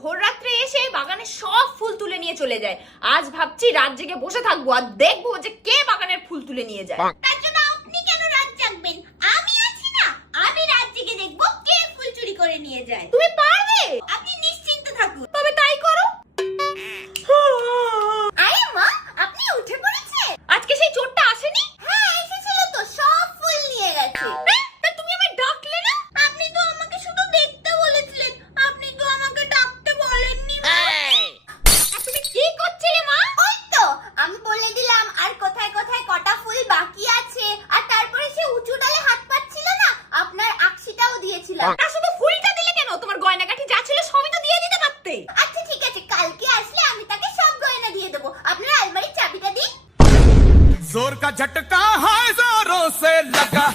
ভোর রাত্রে এসে বাগানে সব ফুল তুলে নিয়ে চলে যায়। আজ ভাবছি রাত জেগে বসে থাকবো আর দেখবো যে কে বাগানের ফুল তুলে নিয়ে যায়। তার জন্য আপনি কেন রাত জাগবেন? আমি আছি না, আমি রাত জেগে দেখবো কে ফুল চুরি করে নিয়ে যায়। তুমি পারবে? আপনি নিশ্চিন্ত থাকুন। তবে তাই করো। আরে মা, আপনি উঠে পড়েছেন? আজকে সেই চোরটা আসেনি? হ্যাঁ এসেছিল তো, সব ফুল নিয়ে গেছে। তা তুমি আমায় ডাকলে না? আপনি তো আমাকে শুধু দেখতে বলেছিলেন, আপনি তো আমাকে ডাকতে বলেননি। তুমি কি করছিলে মা? ওই তো আমি বলে দিলাম আর কোথায় কোথায় কটা ফুল বাকি আছে, আর তারপরে সে উঁচু ডালে হাত পাচ্ছিল না, আপনার আকশিটাও দিয়েছিলাম। তা শুধু ফুলটা দিলে কেন? তোমার গয়নাগাটি যা ছিল সবই তো দিয়ে দিতে পারতে। আচ্ছা ঠিক আছে, কালকে আসলে আমি তাকে সব গয়না দিয়ে দেবো। আপনার আলমারির চাবিটা দিন। जोर का झटका है जोरों से लगा